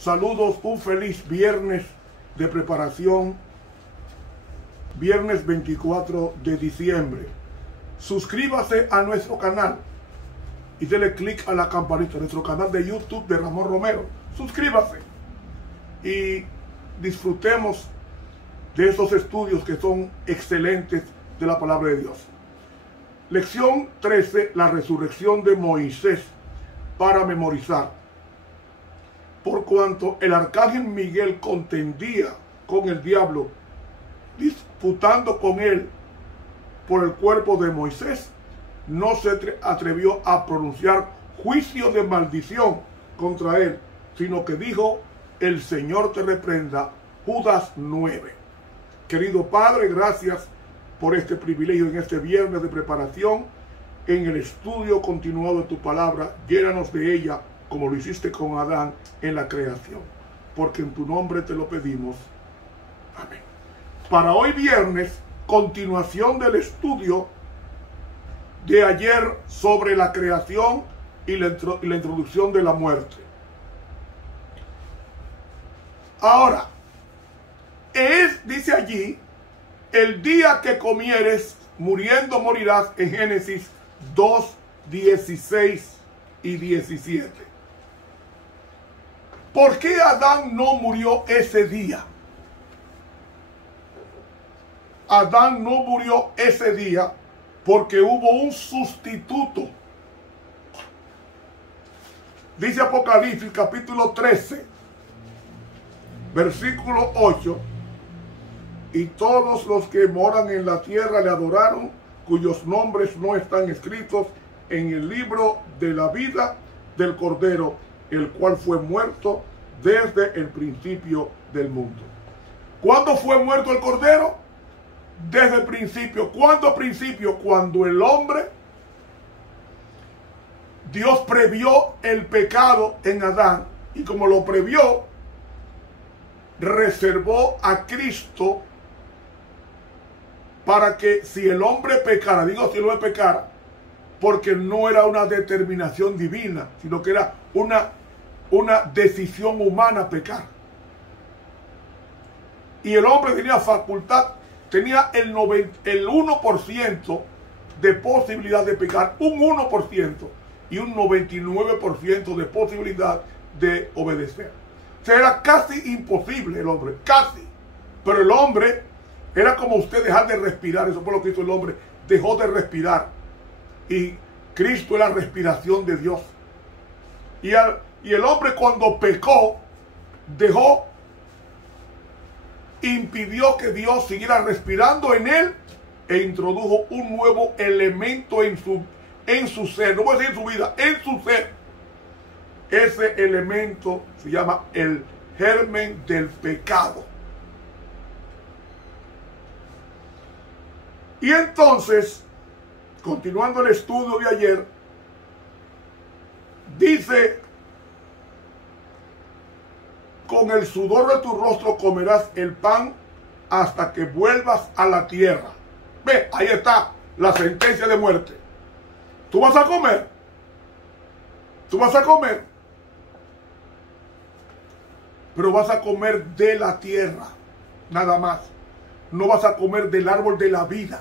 Saludos, un feliz viernes de preparación, viernes 24 de diciembre. Suscríbase a nuestro canal y dele clic a la campanita, nuestro canal de YouTube de Ramón Romero. Suscríbase y disfrutemos de esos estudios que son excelentes de la palabra de Dios. Lección 13, la resurrección de Moisés, para memorizar. Por cuanto el arcángel Miguel contendía con el diablo, disputando con él por el cuerpo de Moisés, no se atrevió a pronunciar juicio de maldición contra él, sino que dijo: el Señor te reprenda. Judas 9. Querido Padre, gracias por este privilegio en este viernes de preparación en el estudio continuado de tu palabra. Llénanos de ella como lo hiciste con Adán en la creación, porque en tu nombre te lo pedimos. Amén. Para hoy viernes, continuación del estudio de ayer sobre la creación y la introducción de la muerte. Ahora, dice allí, el día que comieres, muriendo morirás, en Génesis 2, 16 y 17. ¿Por qué Adán no murió ese día? Adán no murió ese día porque hubo un sustituto. Dice Apocalipsis capítulo 13, versículo 8. Y todos los que moran en la tierra le adoraron, cuyos nombres no están escritos en el libro de la vida del Cordero, el cual fue muerto desde el principio del mundo. ¿Cuándo fue muerto el Cordero? Desde el principio. ¿Cuándo principio? Cuando el hombre, Dios previó el pecado en Adán, y como lo previó, reservó a Cristo para que si el hombre pecara, digo si el hombre pecara, porque no era una determinación divina, sino que era una decisión humana pecar. Y el hombre tenía facultad, tenía el 1% de posibilidad de pecar, un 1% y un 99% de posibilidad de obedecer. O sea, era casi imposible el hombre, casi. Pero el hombre era como usted dejar de respirar. Eso fue lo que hizo el hombre, dejó de respirar. Y Cristo es la respiración de Dios. Y el hombre, cuando pecó, impidió que Dios siguiera respirando en él, e introdujo un nuevo elemento en su ser. No voy a decir en su vida, en su ser. Ese elemento se llama el germen del pecado. Y entonces, continuando el estudio de ayer, dice: con el sudor de tu rostro comerás el pan hasta que vuelvas a la tierra. Ve, ahí está la sentencia de muerte. Tú vas a comer. Tú vas a comer. Pero vas a comer de la tierra, nada más. No vas a comer del árbol de la vida,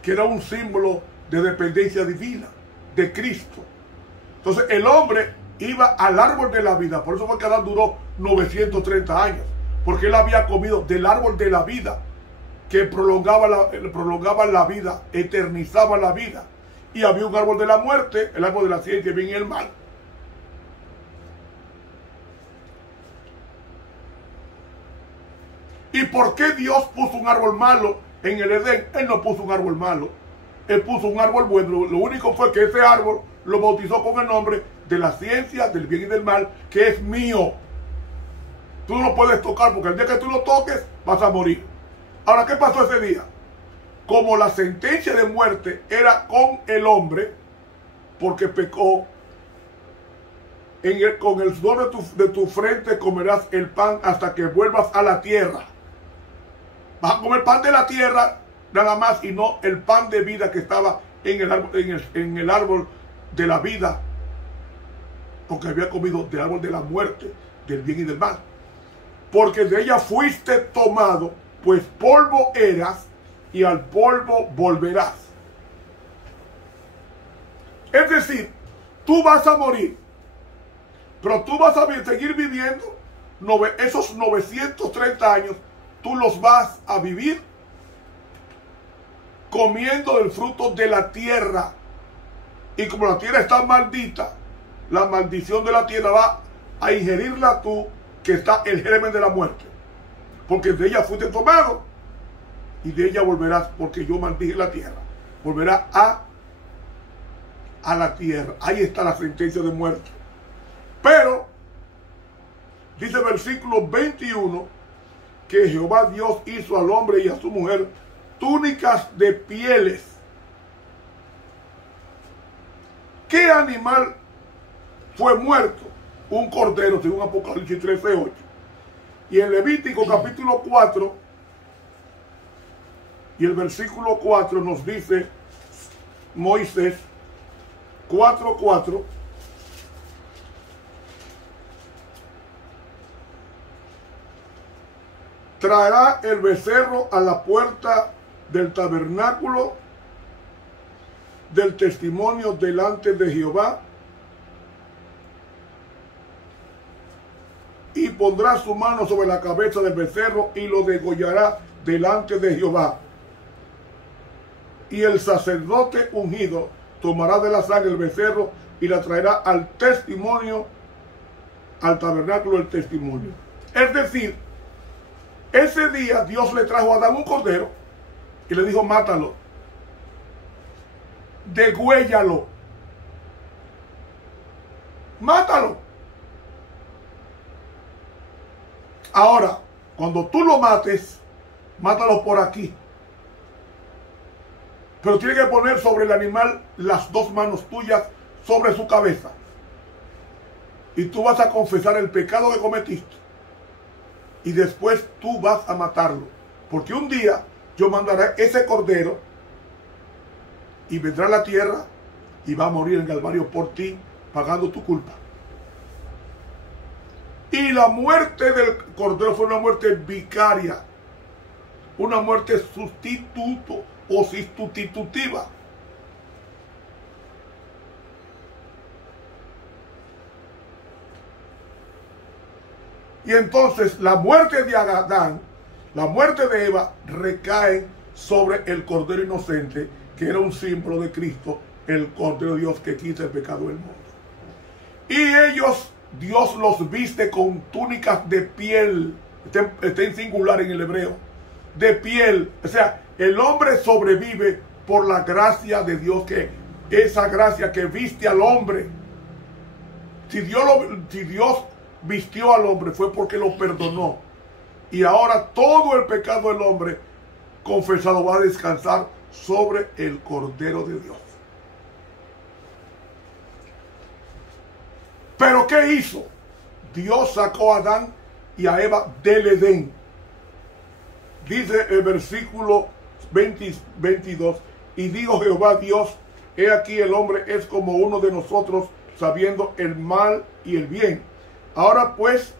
que era un símbolo de dependencia divina, de Cristo. Entonces el hombre iba al árbol de la vida. Por eso fue que Adán duró 930 años, porque él había comido del árbol de la vida, que prolongaba la vida, eternizaba la vida. Y había un árbol de la muerte, el árbol de la ciencia del bien y el mal. ¿Y por qué Dios puso un árbol malo en el Edén? Él no puso un árbol malo. Él puso un árbol bueno. Lo único fue que ese árbol lo bautizó con el nombre de la ciencia del bien y del mal, que es mío. Tú no lo puedes tocar, porque el día que tú lo toques vas a morir. Ahora, ¿qué pasó ese día? Como la sentencia de muerte era con el hombre, porque pecó, con el sudor de tu frente comerás el pan hasta que vuelvas a la tierra. Vas a comer pan de la tierra nada más, y no el pan de vida que estaba en el árbol de la vida, porque había comido del árbol de la muerte, del bien y del mal. Porque de ella fuiste tomado, pues polvo eras, y al polvo volverás. Es decir, tú vas a morir, pero tú vas a seguir viviendo esos 930 años, tú los vas a vivir comiendo del fruto de la tierra. Y como la tierra está maldita, la maldición de la tierra va a ingerirla tú, que está el germen de la muerte. Porque de ella fuiste tomado y de ella volverás, porque yo maldije la tierra. Volverá a la tierra. Ahí está la sentencia de muerte. Pero, dice el versículo 21, que Jehová Dios hizo al hombre y a su mujer túnicas de pieles. ¿Qué animal fue muerto? Un cordero, según Apocalipsis 13:8. Y en Levítico capítulo 4 y el versículo 4 nos dice Moisés 4:4: traerá el becerro a la puerta del tabernáculo del testimonio delante de Jehová, y pondrá su mano sobre la cabeza del becerro y lo degollará delante de Jehová. Y el sacerdote ungido tomará de la sangre del becerro y la traerá al testimonio, al tabernáculo del testimonio. Es decir, ese día Dios le trajo a Adán un cordero y le dijo: mátalo, degüéllalo, mátalo. Ahora, cuando tú lo mates, mátalo por aquí. Pero tienes que poner sobre el animal las dos manos tuyas sobre su cabeza. Y tú vas a confesar el pecado que cometiste. Y después tú vas a matarlo. Porque un día yo mandaré ese cordero y vendrá a la tierra y va a morir en Calvario por ti, pagando tu culpa. Y la muerte del cordero fue una muerte vicaria, una muerte sustituto o sustitutiva. Y entonces la muerte de Adán, la muerte de Eva, recae sobre el cordero inocente, que era un símbolo de Cristo, el cordero de Dios que quita el pecado del mundo. Y ellos, Dios los viste con túnicas de piel, está en singular en el hebreo, de piel. O sea, el hombre sobrevive por la gracia de Dios, que esa gracia que viste al hombre. Si Dios vistió al hombre fue porque lo perdonó. Y ahora todo el pecado del hombre confesado va a descansar sobre el Cordero de Dios. ¿Pero qué hizo? Dios sacó a Adán y a Eva del Edén. Dice el versículo 22, y dijo Jehová Dios: he aquí el hombre es como uno de nosotros, sabiendo el mal y el bien. Ahora pues,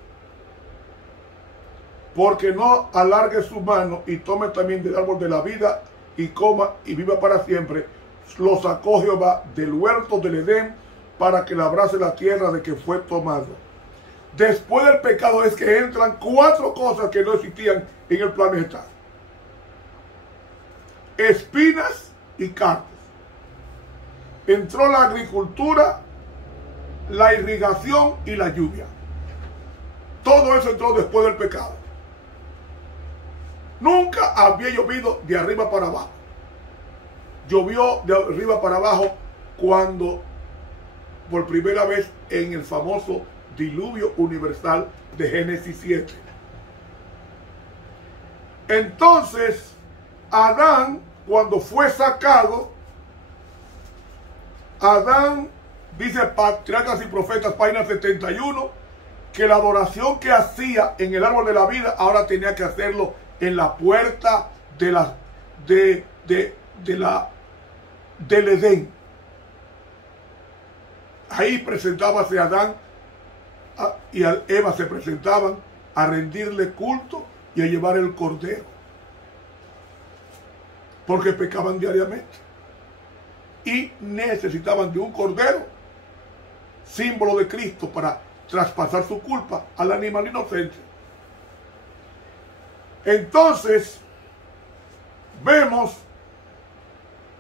porque no alargue su mano y tome también del árbol de la vida y coma y viva para siempre, lo sacó Jehová del huerto del Edén para que labrase la tierra de que fue tomado. Después del pecado es que entran cuatro cosas que no existían en el planeta: espinas y cardos. Entró la agricultura, la irrigación y la lluvia. Todo eso entró después del pecado. Nunca había llovido de arriba para abajo. Llovió de arriba para abajo cuando, por primera vez, en el famoso diluvio universal de Génesis 7. Entonces, Adán, cuando fue sacado, Adán, dice Patriarcas y Profetas, página 71, que la adoración que hacía en el árbol de la vida, ahora tenía que hacerlo en la puerta del Edén. ahí presentábase Adán y Eva se presentaban a rendirle culto y a llevar el cordero, porque pecaban diariamente y necesitaban de un cordero, símbolo de Cristo, para traspasar su culpa al animal inocente. Entonces vemos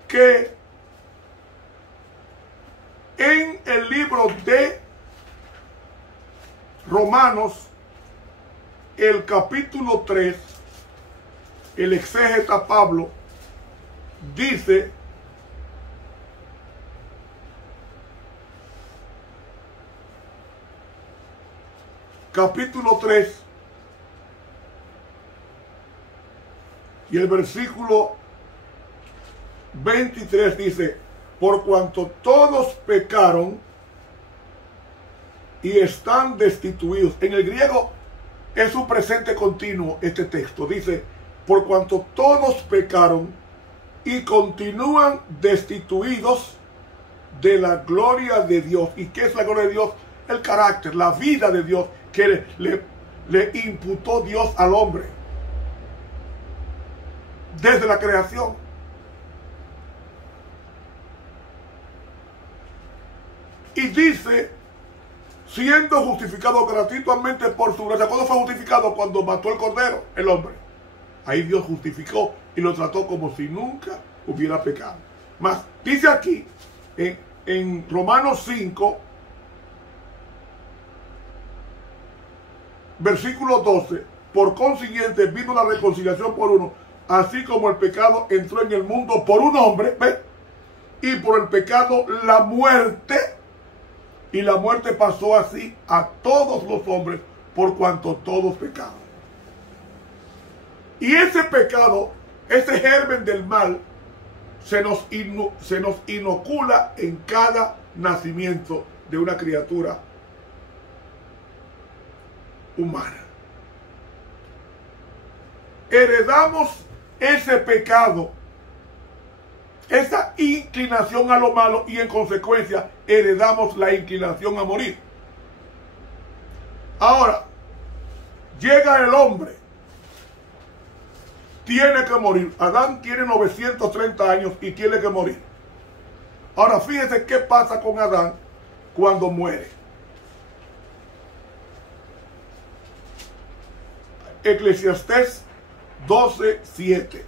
que en el libro de Romanos, el capítulo 3, el exégeta Pablo dice: capítulo 3 y el versículo 23 dice: por cuanto todos pecaron y están destituidos. En el griego es un presente continuo este texto. Dice: por cuanto todos pecaron y continúan destituidos de la gloria de Dios. ¿Y qué es la gloria de Dios? El carácter, la vida de Dios que le imputó Dios al hombre desde la creación. Y dice: siendo justificado gratuitamente por su gracia. ¿Cuándo fue justificado? Cuando mató el cordero, el hombre. Ahí Dios justificó y lo trató como si nunca hubiera pecado. Más, dice aquí, en Romanos 5, versículo 12, por consiguiente vino la reconciliación por uno, así como el pecado entró en el mundo por un hombre, ¿ve? Y por el pecado la muerte, y la muerte pasó así a todos los hombres, por cuanto todos pecaron. Y ese pecado, ese germen del mal, se nos inocula en cada nacimiento de una criatura humana. Heredamos ese pecado, esa inclinación a lo malo, y en consecuencia heredamos la inclinación a morir. Ahora, llega el hombre, tiene que morir. Adán tiene 930 años y tiene que morir. Ahora fíjese qué pasa con Adán cuando muere. Eclesiastés 12:7.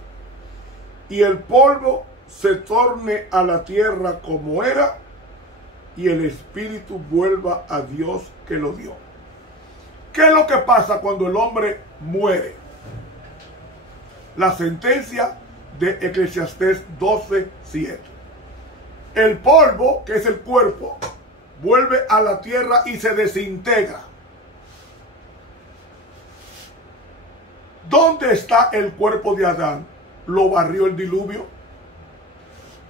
Y el polvo se torne a la tierra como era, y el espíritu vuelva a Dios que lo dio. ¿Qué es lo que pasa cuando el hombre muere? La sentencia de Eclesiastés 12:7. El polvo, que es el cuerpo, vuelve a la tierra y se desintegra. ¿Dónde está el cuerpo de Adán? Lo barrió el diluvio.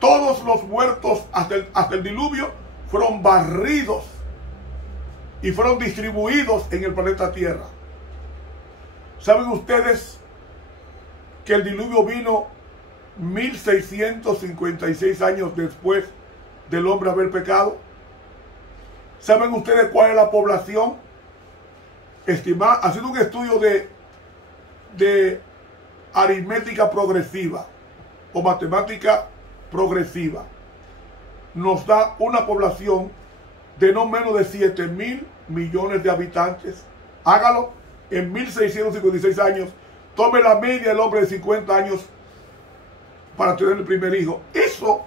Todos los muertos hasta el diluvio fueron barridos y fueron distribuidos en el planeta Tierra. ¿Saben ustedes que el diluvio vino 1656 años después del hombre haber pecado? ¿Saben ustedes cuál es la población estimada? Haciendo un estudio de aritmética progresiva o matemática progresiva, nos da una población de no menos de 7.000 millones de habitantes. Hágalo en 1656 años. Tome la media del hombre de 50 años para tener el primer hijo. Eso,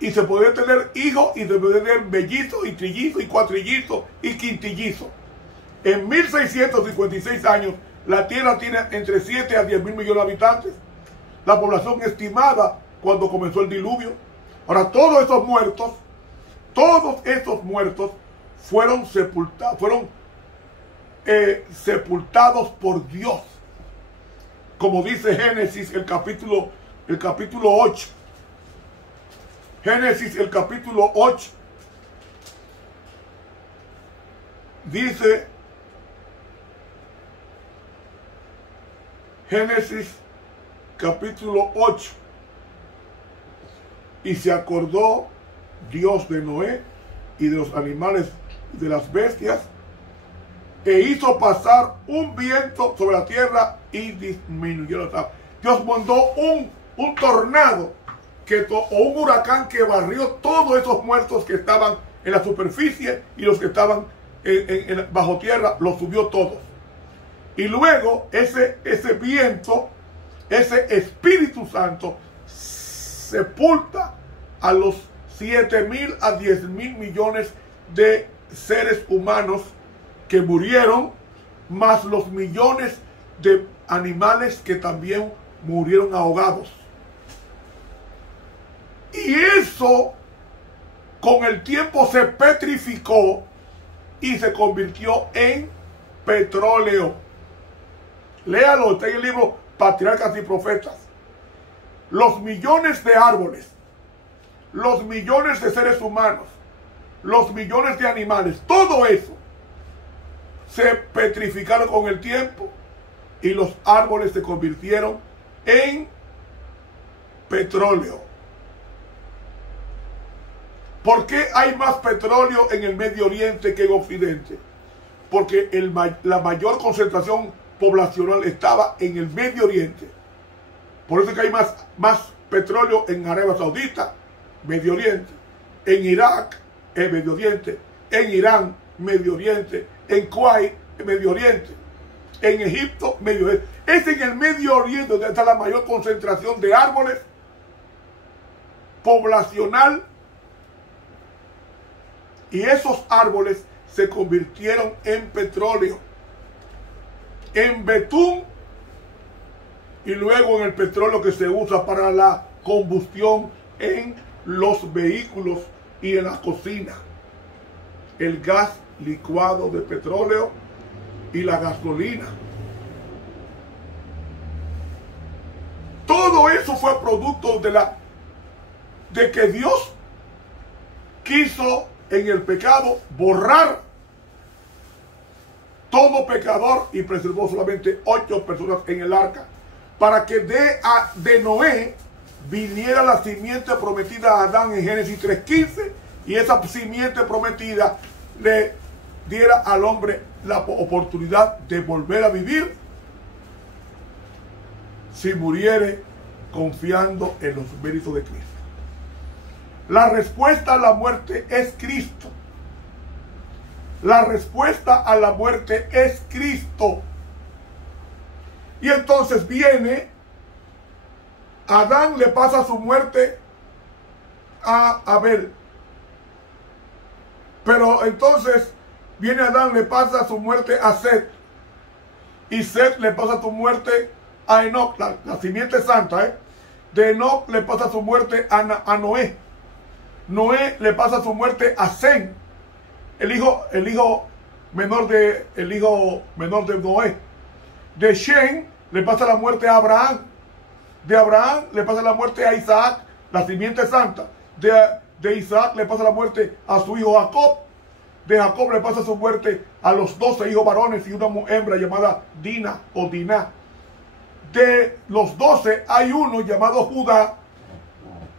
y se podría tener hijos, y se podría tener mellizos y trillizos y cuatrillizos y quintillizos. En 1656 años la Tierra tiene entre 7 a 10.000 millones de habitantes. La población estimada cuando comenzó el diluvio. Ahora, todos esos muertos fueron sepultados por Dios. Como dice Génesis, el capítulo 8. Génesis, el capítulo 8. Dice Génesis, capítulo 8. Y se acordó Dios de Noé y de los animales y de las bestias, e hizo pasar un viento sobre la tierra y disminuyó las aguas. Dios mandó un tornado o un huracán que barrió todos esos muertos que estaban en la superficie, y los que estaban bajo tierra los subió todos. Y luego ese viento, ese Espíritu Santo, sepulta a los 7,000 a 10,000 millones de seres humanos que murieron, más los millones de animales que también murieron ahogados. Y eso con el tiempo se petrificó y se convirtió en petróleo. Léalo, está en el libro Patriarcas y Profetas. Los millones de árboles, los millones de seres humanos, los millones de animales, todo eso se petrificaron con el tiempo y los árboles se convirtieron en petróleo. ¿Por qué hay más petróleo en el Medio Oriente que en Occidente? Porque la mayor concentración poblacional estaba en el Medio Oriente. Por eso es que hay más petróleo en Arabia Saudita, Medio Oriente, en Irak, Medio Oriente, en Irán, Medio Oriente, en Kuwait, Medio Oriente, en Egipto, Medio Oriente. Es en el Medio Oriente donde está la mayor concentración de árboles poblacional, y esos árboles se convirtieron en petróleo, en betún, y luego en el petróleo que se usa para la combustión en los vehículos y en la cocina. El gas licuado de petróleo y la gasolina. Todo eso fue producto de que Dios quiso en el pecado borrar todo pecador y preservó solamente 8 personas en el arca, para que de Noé viniera la simiente prometida a Adán en Génesis 3:15, y esa simiente prometida le diera al hombre la oportunidad de volver a vivir si muriere confiando en los méritos de Cristo. La respuesta a la muerte es Cristo. La respuesta a la muerte es Cristo. Y entonces viene Adán, le pasa su muerte a Abel. Pero entonces viene Adán, le pasa su muerte a Set. Y Set le pasa su muerte a Enoc, la simiente santa. De Enoc le pasa su muerte a Noé. Noé le pasa su muerte a Sem, el hijo menor de Noé. De Shem le pasa la muerte a Abraham. De Abraham le pasa la muerte a Isaac, la simiente santa. De Isaac le pasa la muerte a su hijo Jacob. De Jacob le pasa su muerte a los 12 hijos varones y una hembra llamada Dina o Diná. De los 12 hay uno llamado Judá,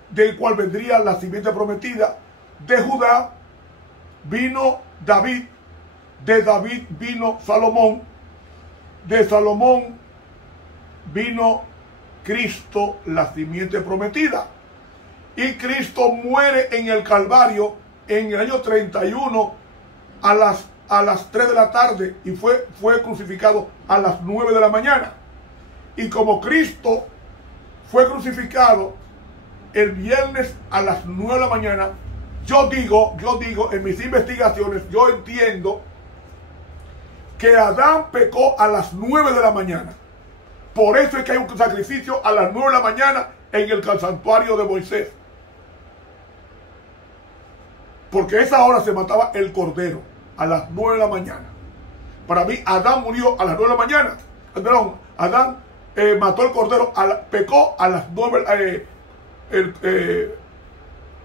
del cual vendría la simiente prometida. De Judá vino David, de David vino Salomón, de Salomón vino Cristo, la simiente prometida. Y Cristo muere en el Calvario en el año 31 a las 3 de la tarde, y fue crucificado a las 9 de la mañana. Y como Cristo fue crucificado el viernes a las 9 de la mañana, yo digo en mis investigaciones, yo entiendo que Adán pecó a las 9 de la mañana. Por eso es que hay un sacrificio a las 9 de la mañana en el santuario de Moisés. Porque a esa hora se mataba el cordero, a las 9 de la mañana. Para mí, Adán murió a las 9 de la mañana. Perdón, Adán mató el cordero, pecó a las 9.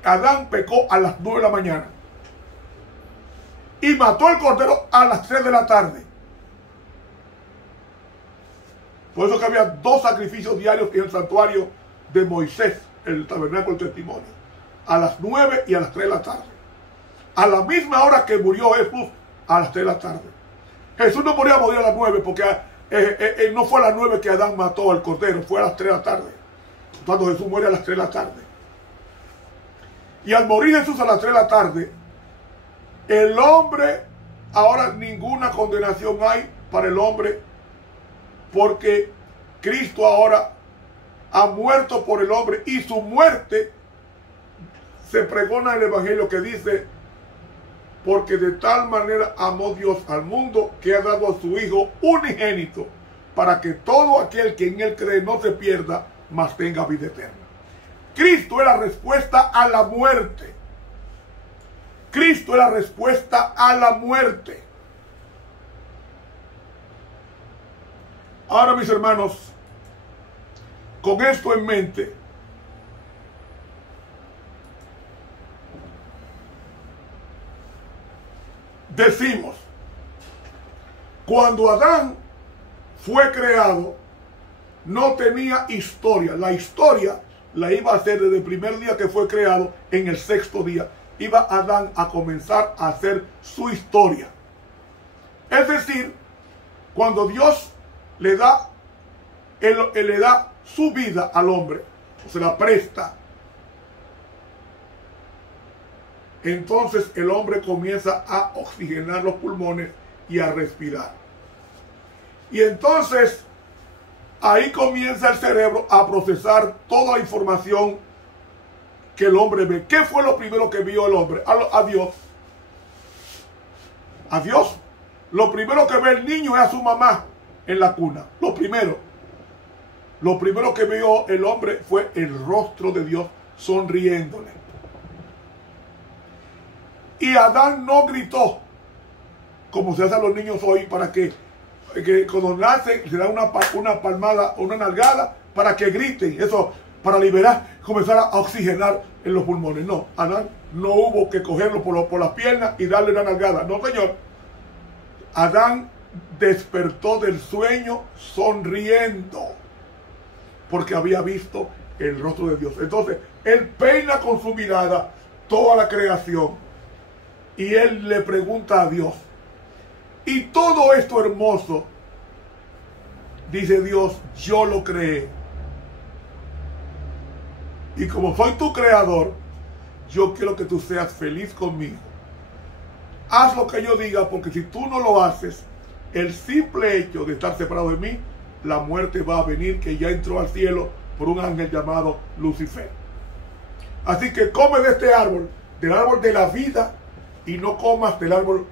Adán pecó a las 9 de la mañana y mató el cordero a las 3 de la tarde. Por eso que había 2 sacrificios diarios en el santuario de Moisés, el tabernáculo del testimonio, a las 9 y a las 3 de la tarde. a la misma hora que murió Jesús, a las 3 de la tarde. Jesús no podía morir a las 9 porque no fue a las 9 que Adán mató al cordero, fue a las 3 de la tarde. Cuando Jesús muere a las 3 de la tarde. Y al morir Jesús a las 3 de la tarde, el hombre, ahora ninguna condenación hay para el hombre, porque Cristo ahora ha muerto por el hombre, y su muerte se pregona en el Evangelio que dice: porque de tal manera amó Dios al mundo que ha dado a su Hijo unigénito, para que todo aquel que en él cree no se pierda, mas tenga vida eterna. Cristo es la respuesta a la muerte. Cristo es la respuesta a la muerte. Ahora, mis hermanos, con esto en mente, decimos, cuando Adán fue creado, no tenía historia. La historia la iba a hacer desde el primer día que fue creado. En el 6º día iba Adán a comenzar a hacer su historia. Es decir, cuando Dios le da su vida al hombre, se la presta, entonces el hombre comienza a oxigenar los pulmones y a respirar. Y entonces ahí comienza el cerebro a procesar toda la información que el hombre ve. ¿Qué fue lo primero que vio el hombre? A Dios. A Dios. Lo primero que ve el niño es a su mamá en la cuna. Lo primero que vio el hombre fue el rostro de Dios sonriéndole. Y Adán no gritó, como se hace a los niños hoy, para que cuando nacen se da una palmada o una nalgada para que griten, eso, para liberar, comenzar a oxigenar en los pulmones. No, Adán no hubo que cogerlo por las piernas y darle una nalgada. No, señor. Adán despertó del sueño sonriendo, porque había visto el rostro de Dios. Entonces, él peina con su mirada toda la creación y él le pregunta a Dios. Y todo esto hermoso, dice Dios, yo lo creé. Y como soy tu creador, yo quiero que tú seas feliz conmigo. Haz lo que yo diga, porque si tú no lo haces, el simple hecho de estar separado de mí, la muerte va a venir, que ya entró al cielo por un ángel llamado Lucifer. Así que come de este árbol, del árbol de la vida, y no comas del árbol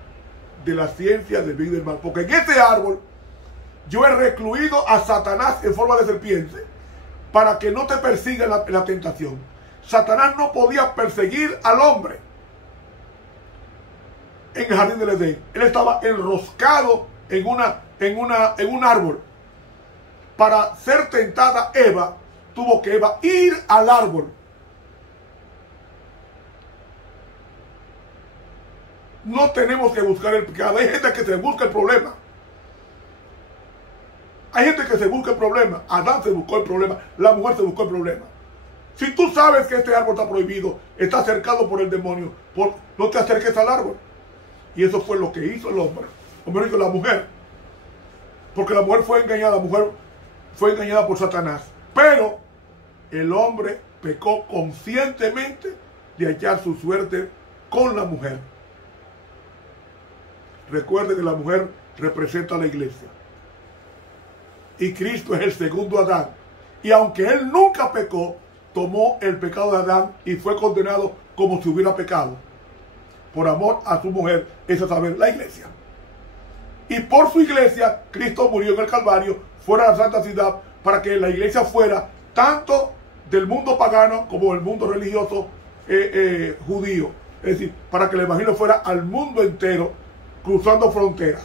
de la ciencia del bien y del mal. Porque en este árbol yo he recluido a Satanás en forma de serpiente, para que no te persiga la tentación. Satanás no podía perseguir al hombre en el jardín del Edén. Él estaba enroscado en un árbol. Para ser tentada Eva, tuvo que Eva ir al árbol. No tenemos que buscar el pecado. Hay gente que se busca el problema. Hay gente que se busca el problema. Adán se buscó el problema. La mujer se buscó el problema. Si tú sabes que este árbol está prohibido, está cercado por el demonio, no te acerques al árbol. Y eso fue lo que hizo el hombre. O mejor dicho, la mujer. Porque la mujer fue engañada. La mujer fue engañada por Satanás. Pero el hombre pecó conscientemente de hallar su suerte con la mujer. Recuerde que la mujer representa a la iglesia. Y Cristo es el segundo Adán. Y aunque él nunca pecó, tomó el pecado de Adán y fue condenado como si hubiera pecado. Por amor a su mujer, es a saber, la iglesia. Y por su iglesia, Cristo murió en el Calvario, fuera de la santa ciudad, para que la iglesia fuera tanto del mundo pagano como del mundo religioso judío. Es decir, para que el evangelio fuera al mundo entero, cruzando fronteras.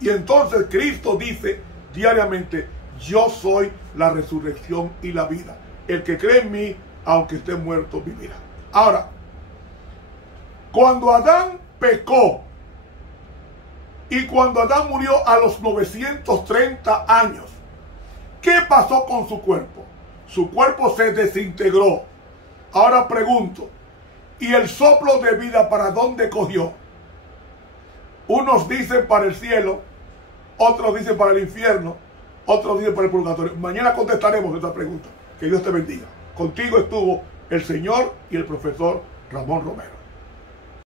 Y entonces Cristo dice diariamente: yo soy la resurrección y la vida. El que cree en mí, aunque esté muerto, vivirá. Ahora, cuando Adán pecó y cuando Adán murió a los 930 años, ¿qué pasó con su cuerpo? Su cuerpo se desintegró. Ahora pregunto, ¿Y el soplo de vida para dónde cogió? Unos dicen para el cielo, otros dicen para el infierno, otros dicen para el purgatorio. Mañana contestaremos esta pregunta. Que Dios te bendiga. Contigo estuvo el Señor y el profesor Ramón Romero.